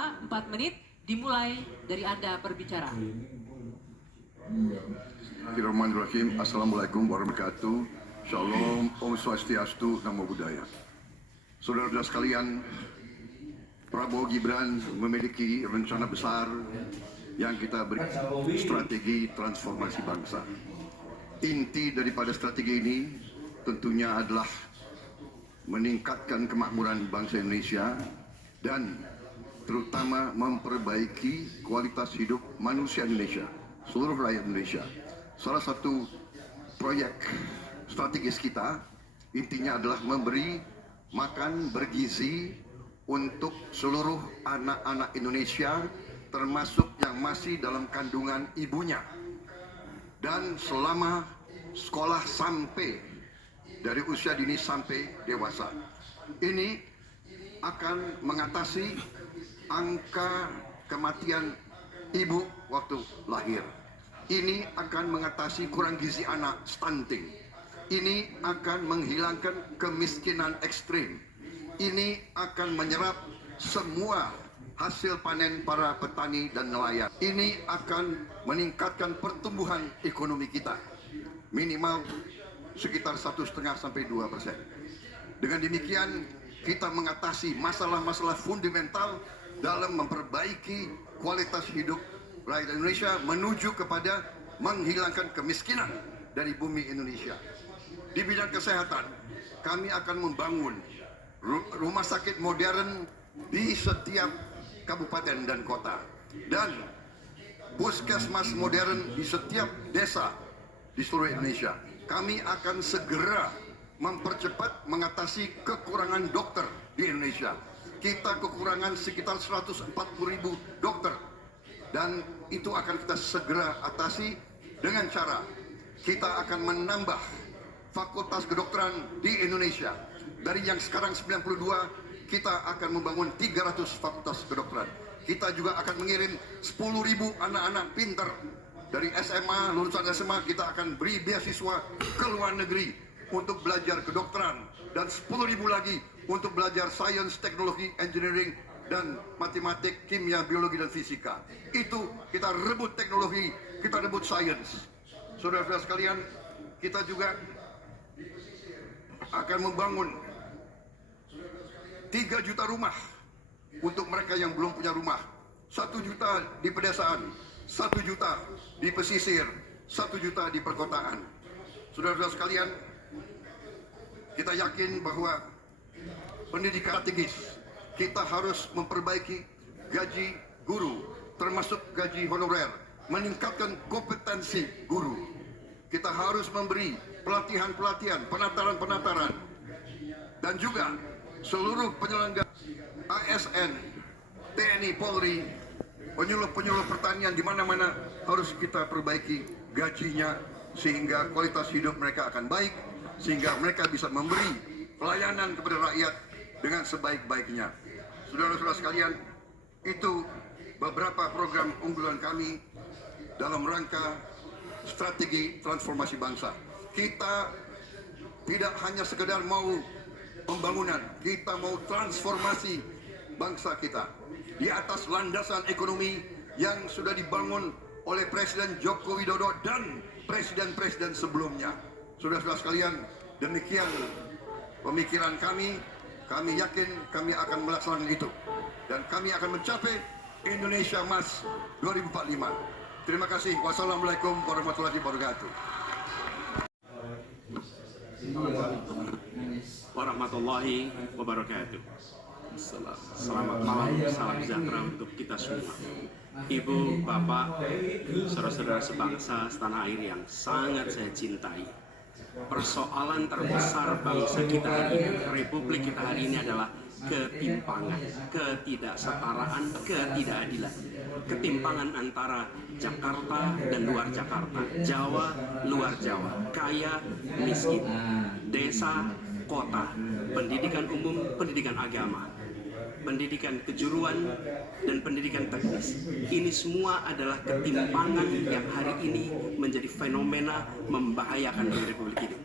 Pak, 4 menit dimulai dari Anda berbicara. Bismillahirrahmanirrahim. Assalamualaikum warahmatullahi wabarakatuh. Shalom, Om Swastiastu, Namo Buddhaya. Saudara-saudara sekalian, Prabowo Gibran memiliki rencana besar yang kita beri strategi transformasi bangsa. Inti daripada strategi ini tentunya adalah meningkatkan kemakmuran bangsa Indonesia dan terutama memperbaiki kualitas hidup manusia Indonesia, seluruh rakyat Indonesia. Salah satu proyek strategis kita intinya adalah memberi makan bergizi untuk seluruh anak-anak Indonesia, termasuk yang masih dalam kandungan ibunya, dan selama sekolah sampai dari usia dini sampai dewasa. Ini akan mengatasi angka kematian ibu waktu lahir. Ini akan mengatasi kurang gizi anak, stunting. Ini akan menghilangkan kemiskinan ekstrim. Ini akan menyerap semua hasil panen para petani dan nelayan. Ini akan meningkatkan pertumbuhan ekonomi kita minimal sekitar 1,5 sampai 2%. Dengan demikian kita mengatasi masalah-masalah fundamental dalam memperbaiki kualitas hidup rakyat Indonesia menuju kepada menghilangkan kemiskinan dari bumi Indonesia. Di bidang kesehatan, kami akan membangun rumah sakit modern di setiap kabupaten dan kota, dan puskesmas modern di setiap desa di seluruh Indonesia. Kami akan segera mempercepat mengatasi kekurangan dokter di Indonesia. Kita kekurangan sekitar 140.000 dokter, dan itu akan kita segera atasi dengan cara kita akan menambah fakultas kedokteran di Indonesia. Dari yang sekarang 92, kita akan membangun 300 fakultas kedokteran. Kita juga akan mengirim 10.000 anak-anak pintar dari SMA, lulusan SMA, kita akan beri beasiswa ke luar negeri untuk belajar kedokteran, dan 10.000 lagi untuk belajar sains, teknologi, engineering, dan matematik, kimia, biologi, dan fisika. Itu kita rebut teknologi, kita rebut sains. Saudara-saudara sekalian, kita juga akan membangun 3 juta rumah untuk mereka yang belum punya rumah. 1 juta di pedesaan, 1 juta di pesisir, 1 juta di perkotaan. Saudara-saudara sekalian, kita yakin bahwa pendidikan strategis, kita harus memperbaiki gaji guru, termasuk gaji honorer, meningkatkan kompetensi guru. Kita harus memberi pelatihan-pelatihan, penataran-penataran, dan juga seluruh penyelenggara ASN, TNI, Polri, penyuluh-penyuluh pertanian di mana-mana harus kita perbaiki gajinya sehingga kualitas hidup mereka akan baik, sehingga mereka bisa memberi pelayanan kepada rakyat dengan sebaik-baiknya. Saudara-saudara sekalian, itu beberapa program unggulan kami dalam rangka strategi transformasi bangsa. Kita tidak hanya sekedar mau pembangunan, kita mau transformasi bangsa kita di atas landasan ekonomi yang sudah dibangun oleh Presiden Joko Widodo dan presiden-presiden sebelumnya. Saudara-saudara sekalian, demikian pemikiran kami. Kami yakin kami akan melaksanakan itu, dan kami akan mencapai Indonesia Emas 2045. Terima kasih. Wassalamualaikum warahmatullahi wabarakatuh. Warahmatullahi wabarakatuh. Selamat malam, salam sejahtera untuk kita semua. Ibu, bapak, saudara-saudara sebangsa setanah air yang sangat saya cintai. Persoalan terbesar bangsa kita hari ini, republik kita hari ini adalah ketimpangan, ketidaksetaraan, ketidakadilan. Ketimpangan antara Jakarta dan luar Jakarta, Jawa, luar Jawa, kaya, miskin, desa, kota, pendidikan umum, pendidikan agama, pendidikan kejuruan, dan pendidikan teknis. Ini semua adalah ketimpangan yang hari ini menjadi fenomena membahayakan di Republik ini.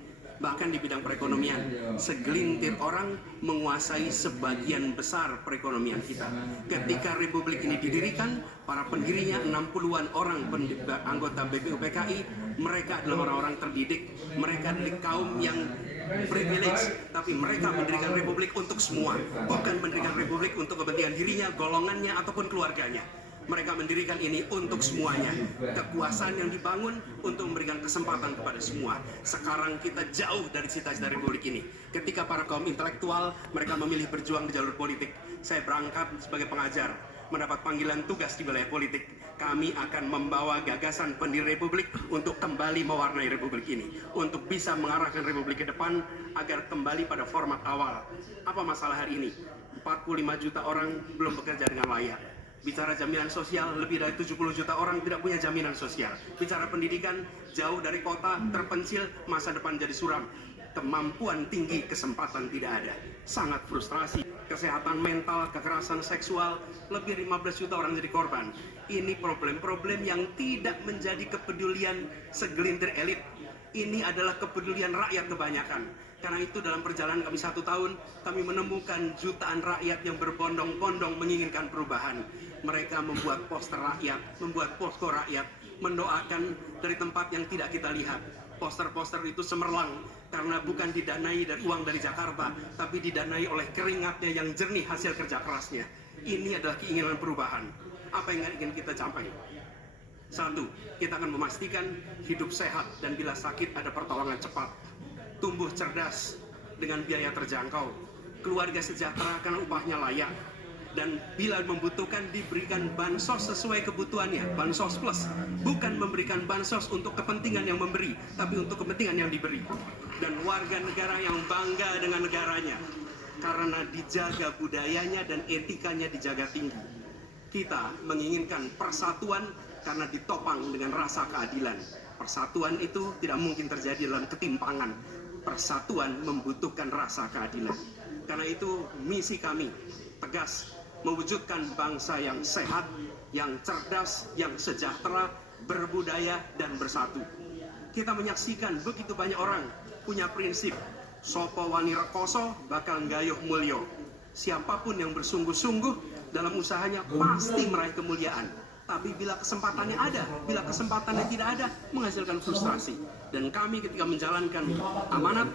bahkan di bidang perekonomian. Segelintir orang menguasai sebagian besar perekonomian kita. Ketika Republik ini didirikan, para pendirinya 60-an orang anggota BPUPKI, mereka adalah orang-orang terdidik, mereka adalah kaum yang privilege, tapi mereka mendirikan Republik untuk semua, bukan mendirikan Republik untuk kepentingan dirinya, golongannya, ataupun keluarganya. Mereka mendirikan ini untuk semuanya. Kekuasaan yang dibangun untuk memberikan kesempatan kepada semua. Sekarang kita jauh dari cita-cita Republik ini. Ketika para kaum intelektual, mereka memilih berjuang di jalur politik. Saya berangkat sebagai pengajar, mendapat panggilan tugas di wilayah politik. Kami akan membawa gagasan pendiri Republik untuk kembali mewarnai Republik ini, untuk bisa mengarahkan Republik ke depan agar kembali pada format awal. Apa masalah hari ini? 45 juta orang belum bekerja dengan layak. Bicara jaminan sosial, lebih dari 70 juta orang tidak punya jaminan sosial. Bicara pendidikan, jauh dari kota, terpencil, masa depan jadi suram. Kemampuan tinggi, kesempatan tidak ada. Sangat frustrasi. Kesehatan mental, kekerasan seksual, lebih 15 juta orang jadi korban. Ini problem-problem yang tidak menjadi kepedulian segelintir elit. Ini adalah kepedulian rakyat kebanyakan. Karena itu dalam perjalanan kami 1 tahun, kami menemukan jutaan rakyat yang berbondong-bondong menginginkan perubahan. Mereka membuat poster rakyat, membuat posko rakyat, mendoakan dari tempat yang tidak kita lihat. Poster-poster itu cemerlang karena bukan didanai dari uang dari Jakarta, tapi didanai oleh keringatnya yang jernih hasil kerja kerasnya. Ini adalah keinginan perubahan. Apa yang ingin kita capai? 1, kita akan memastikan hidup sehat dan bila sakit ada pertolongan cepat. Tumbuh cerdas dengan biaya terjangkau. Keluarga sejahtera karena upahnya layak. Dan bila membutuhkan diberikan bansos sesuai kebutuhannya, bansos plus, bukan memberikan bansos untuk kepentingan yang memberi, tapi untuk kepentingan yang diberi. Dan warga negara yang bangga dengan negaranya, karena dijaga budayanya dan etikanya dijaga tinggi. Kita menginginkan persatuan karena ditopang dengan rasa keadilan. Persatuan itu tidak mungkin terjadi dalam ketimpangan. Persatuan membutuhkan rasa keadilan. Karena itu misi kami tegas, mewujudkan bangsa yang sehat, yang cerdas, yang sejahtera, berbudaya, dan bersatu. Kita menyaksikan begitu banyak orang punya prinsip, sopo wani rekoso bakal nggayuh mulyo. Siapapun yang bersungguh-sungguh dalam usahanya pasti meraih kemuliaan. Tapi bila kesempatannya ada, bila kesempatannya tidak ada, menghasilkan frustrasi. Dan kami ketika menjalankan amanat